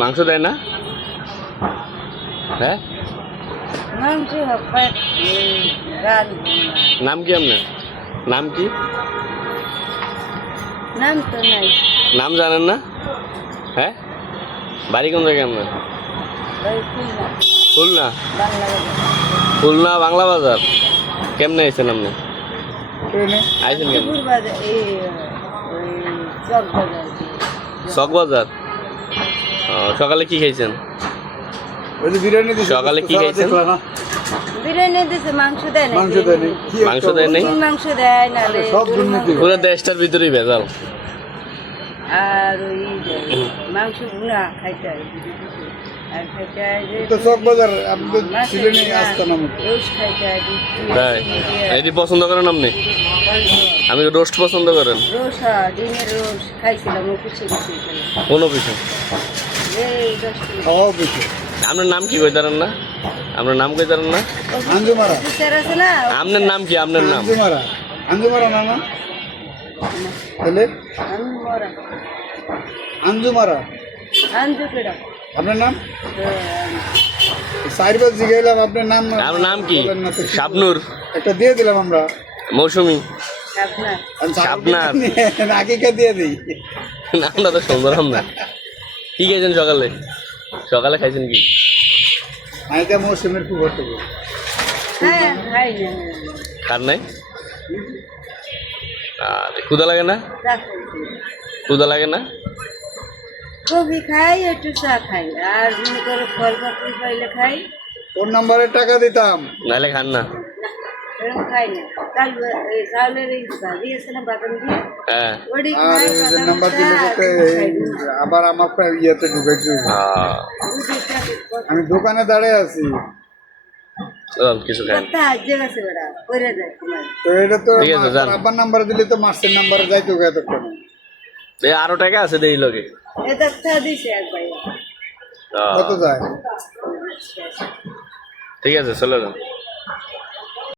মাংস দেয় না? হ্যাঁ, মাংস পায় গান। নাম কি আপনার? নাম কি? নাম তো নাই। নাম জানেন না? হ্যাঁ, বাড়ি কোন জায়গায় আপনার? ওই খুলনা খুলনা। বাংলা বাজার। খুলনা বাংলা বাজার। কেমনে আইছেন আপনি? আইছেন কেমন? দুপুর বাজার এই ওই চক বাজার। চক বাজার। সকালে কি খাইছেন? সকালে কি খাইছেন? বিরিয়ানি দিছে, মাংস দেয় না। মাংস দেয় নাই? মাংস দেয় না রে। পুরো দেশটার ভিতরেই ভেজাল। আর ওই মাংস ভুনা খাইতে হয়। আর খাইতে হয় যে তো চক বাজার আপনি তো মাছের ছিলেনই ভুনা, আসতেন আমি। রোজ খাইতে হয়। তাই এটি পছন্দ করেন আপনি? আমি রোস্ট পছন্দ করেন? রোজ ডিমের রোজ খাইছিলাম অফিসে গেছি। কোন অফিসে? এই 10 কিলো। খাওয়াও কিছু আপনার নাম কি কইতারেন না? আপনার নাম কইতারেন না? আঞ্জুমারা। অফিসার আছে না? আপনার নাম কি? আপনার নাম? আঞ্জুমারা। আঞ্জুমারা না তাহলে আমি মরা আঞ্জুমারা আনজু কেডা? আপনার নাম? চারবার জিগাইলাম আপনার নাম না। আপনার নাম কি? বলেন না তো। শাবনুর। একটা দিয়ে দিলাম আমরা। মৌসুমী। আপনার শাবনার। আগেকার দিয়ে দিই। নামটা তো সুন্দর না। কি খাইছেন সকালে? সকালে খাইছেন কি? আইটা মৌসুমের খুব হতো। হ্যাঁ খাই না। খার নাই? ক্ষুদা লাগে না? চা খাইছি। ক্ষুদা লাগে না? কফি খাই, একটু চা খাই, আর মনে করো ফল পাপড়ি পাইলে খাই। কোন নাম্বারে টাকা দিতাম? নাহলে খান না? এরকম খাই না। চাল এই চাউলের এই ভাজি আছে না বাদাম দিয়ে, হ্যাঁ। ওটি আর খাই, এই যে বাদাম নাম্বার চা, দিলে আর যাতে কিছু খাই না। আবার আমার ইয়েতে ঢুকাইতে হবে। রুটি খাই, আমি দোকানে দাঁড়িয়ে আছি। কিছু খাই না। কথা আজে গেছে বেড়া, করে যায় তোমার। তো এটা তো ঠিক আছে, যান। আব্বার নাম্বার দিলে তো মাসের নাম্বারে যাইতে হবে এতক্ষণ। এই আরো টাকা আছে দেই লগে। এটা চা দিছে এক ভাই। কত যায়? ঠিক আছে, চলে যান।